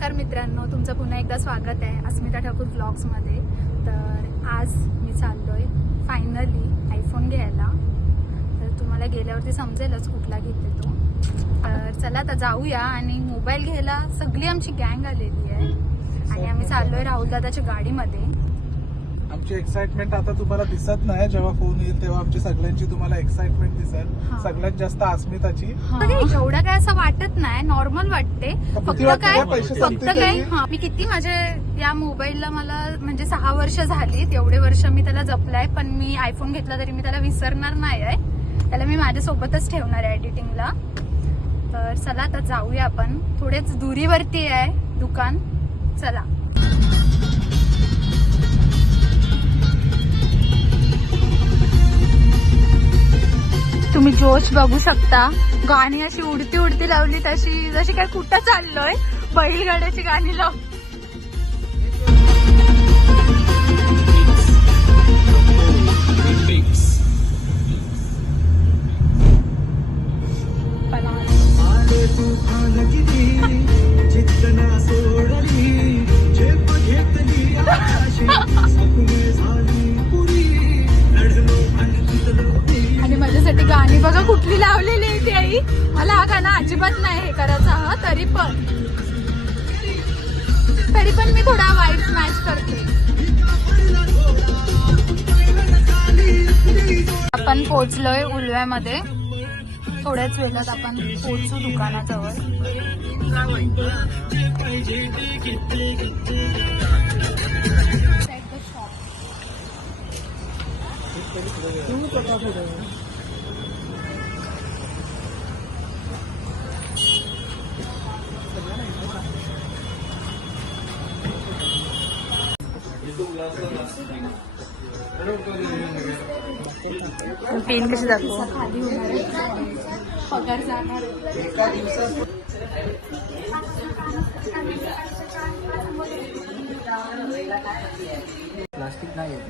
नमस्कार मित्रांनो तुमचं पुन्हा एकदा स्वागत आहे अस्मिता ठाकूर ब्लॉग्समध्ये. तर आज मी चाललोय फायनली आयफोन घ्यायला. तर तुम्हाला गेल्यावरती समजेलच कुठला घेते तो. तर चला आता जाऊया आणि मोबाईल घ्यायला सगळी आमची गँग आलेली आहे. आणि आम्ही चाललोय राहुल दादाच्या गाडीमध्ये. आमची एक्साइटमेंट आता तुम्हाला दिसत नाही जेव्हा फोन येईल तेव्हा आमची सगळ्यांची तुम्हाला एक्साइटमेंट दिसेल. हा. सगळ्यात जास्त अस्मिताची. एवढं काय असं वाटत नाही नॉर्मल वाटते. किती फक्त काय पैसे फक्त काय तरी? हा. मी किती माझे या मोबाईलला मला म्हणजे सहा वर्ष झाली एवढे वर्ष मी त्याला जपलाय पण मी आयफोन घेतला तरी मी त्याला विसरणार नाही आहे. त्याला मी माझ्यासोबतच ठेवणार आहे एडिटिंगला तर चला आता जाऊया आपण. थोडेच दुरीवरती आहे दुकान. चला. तुम्ही जोश बघू शकता. गाणी अशी उडती उडती लावली तशी जशी काय कुठं चाललोय बैलगाड्याची गाणी लाव आले पण मी थोडा वाईट मॅच करते. आपण पोहोचलोय उलव्यामध्ये. थोड्याच वेळात आपण पोहोचू दुकानाजवळ. पेन कशी दाखवू? खाली होणार पगार जाणार. प्लास्टिक नाही येत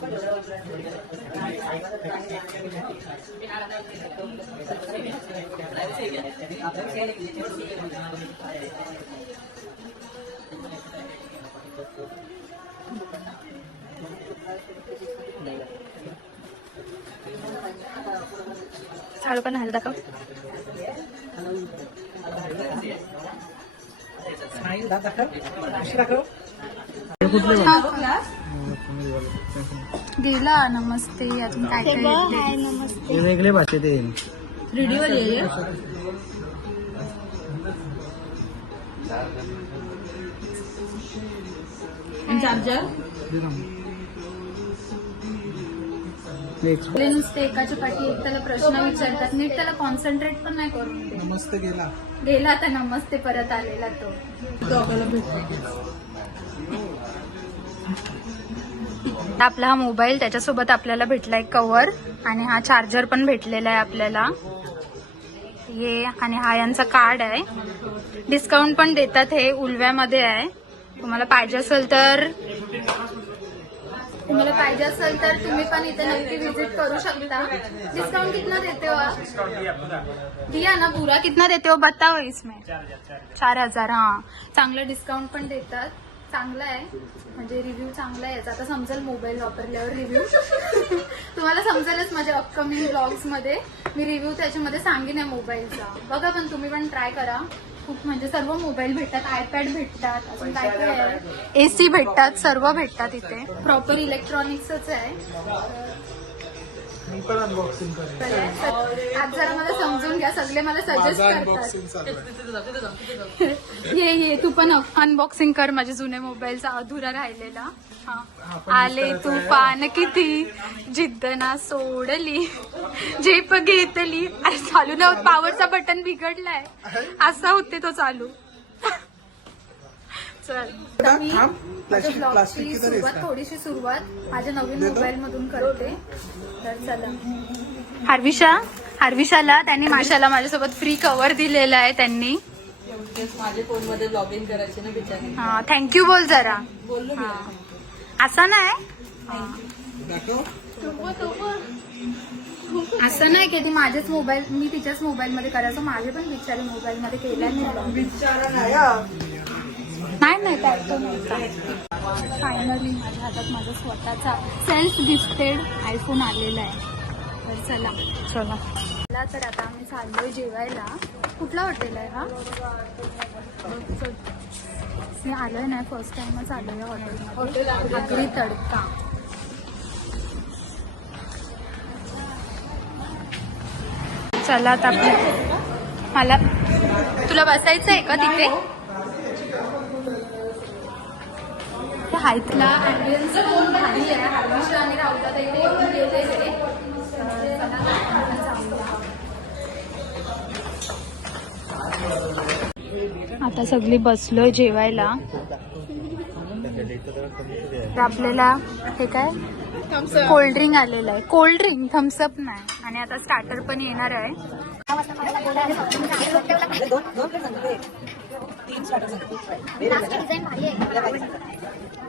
माझ्याकडे. चला आता ओपन करू आपण फायनली गेला नमस्ते. अजून काय काय येते? हे वेगळे भाषेत येईल. आपले नुसते एकाच्या पाठी एक त्याला प्रश्न विचारतात. नीट त्याला कॉन्सन्ट्रेट पण नाही करून देत. नमस्ते गेला. गेला आता नमस्ते परत आलेला तो. आपला हा मोबाईल त्याच्यासोबत आपल्याला भेटलाय कवर आणि हा चार्जर पण भेटलेला आहे आपल्याला. ये आणि हा यांचा कार्ड आहे. डिस्काउंट पण देतात हे उलव्यामध्ये आहे. तुम्हाला पाहिजे असेल तर तुम्हाला पाहिजे असेल तर तुम्ही पण इथे नक्की व्हिजिट करू शकता. डिस्काउंट कितना देते हो दिया ना पुरा कितना देते हो? बताओ इसमें. चार हजार हा. चांगलं डिस्काउंट पण देतात. चांगलं आहे. म्हणजे रिव्ह्यू चांगला आहे याचा. आता समजेल मोबाईल वापरल्यावर रिव्ह्यू तुम्हाला समजेलच माझ्या अपकमिंग ब्लॉग्समध्ये. मी रिव्ह्यू त्याच्यामध्ये सांगेन आहे मोबाईलचा बघा पण तुम्ही पण ट्राय करा. खूप म्हणजे सर्व मोबाईल भेटतात आयपॅड भेटतात अजून काय काय आहे? एसी भेटतात सर्व भेटतात इथे. प्रॉपर इलेक्ट्रॉनिक्सच आहे. मी पण अनबॉक्सिंग करेन. आज जरा मला समजून घ्या सगळे मला सजेस्ट माझं करतात. अनबॉक्सिंग चालू आहे. ये ये तू पण अनबॉक्सिंग कर माझ्या जुन्या मोबाईलचा अधुरा राहिलेला. हा. आले तुफान किती? जिद्द ना सोडली. झेप घेतली. अरे चालू ना पॉवरचा बटन बिघडलाय. असा होते तो चालू. चल. थांब. माझ्या ब्लॉगची तर सुरुवात दिसणार. थोडीशी सुरुवात. माझ्या नवीन देतो? मोबाईल मधून करते. तर चला. हार्विशा हार्विशाला त्यांनी माशाला माझ्यासोबत फ्री कव्हर दिलेला आहे त्यांनी. माझ्या फोनमध्ये लॉग इन करायचे ना बिचारी. हा थँक्यू बोल जरा. बोललो मी. हा. असं नाही? दाखव. असं नाही की ती माझ्याच मोबाईल मी तिच्याच मोबाईल मध्ये करायचं. माझे पण बिचारी मोबाईल मध्ये केलाय मी vlog. बिचारा नाही हा. नाही नाही फायनली माझ्या हातात माझा स्वतःचा सेल्फ गिफ्टेड आयफोन आलेला आहे. तर चला. चला. चला तर आता आम्ही चाललोय जेवायला. कुठला हॉटेल आहे हा. मी आलोय नाही फर्स्ट टाइमच आलोय हॉटेल अगदी तडका. चला आता आपलं मला तुला बसायचं आहे का तिथे? जाऊया. आता सगळी बसलोय जेवायला. तर आपल्याला हे काय? कोल्ड ड्रिंक आलेलं आहे. कोल्ड ड्रिंक थम्सअप नाही. आणि आता स्टार्टर पण येणार आहे.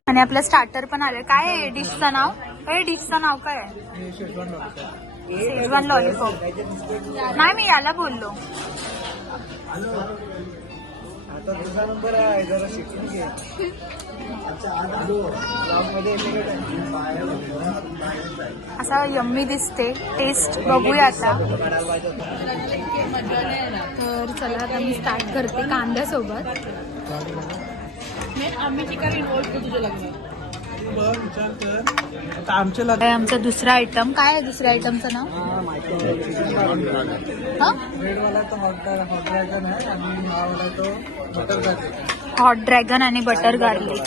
आणि आपलं स्टार्टर पण आलं काय आहे डिशचं नाव? हे डिशचं नाव काय आहे? शेजवान लॉलीपॉप नाही मी याला बोललो. आता तुझा नंबर आहे जरा शिकून घे असा यम्मी दिसते. टेस्ट बघूया आता. तर चला आता मी स्टार्ट करते कांद्यासोबत. आमचे लग्न आहे आमचा दुसरा आयटम काय आहे दुसऱ्या आयटमचं नाव? हा हॉट हॉट ड्रॅगन आहे आणि वाला तो बटर गार्लिक हॉट ड्रॅगन आणि बटर गार्लिक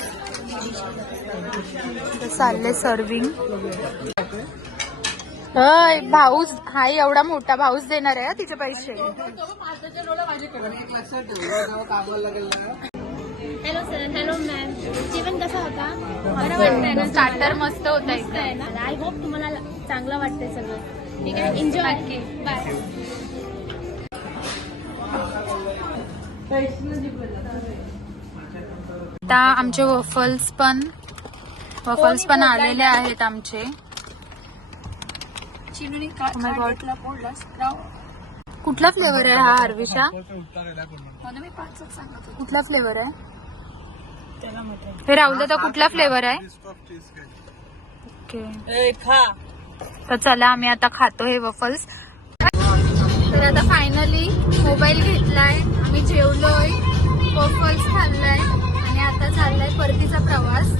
चालले सर्विंग हय भाऊस हा एवढा मोठा भाऊस देणार आहे हा तिचे पैसे. हॅलो सर हॅलो मॅम जेवण कसं होता? बरं वाटतंय ना स्टार्टर मस्त होता मस्त आहे ना? आय होप तुम्हाला चांगलं वाटतंय सगळं. ठीक आहे? एन्जॉय बाय आता आमचे वफल्स पण वफल्स पण आलेले आहेत आमचे. Oh my God. कुठला फ्लेवर आहे हा हरविशा कुठला फ्लेवर आहे? हे राहुल तर कुठला फ्लेवर आहे? ओके. खा. तर चला आम्ही आता खातो हे वफल्स तर आता फायनली मोबाईल घेतलाय. आम्ही जेवलोय वफल्स खाल्लाय आणि आता चाललाय परतीचा प्रवास.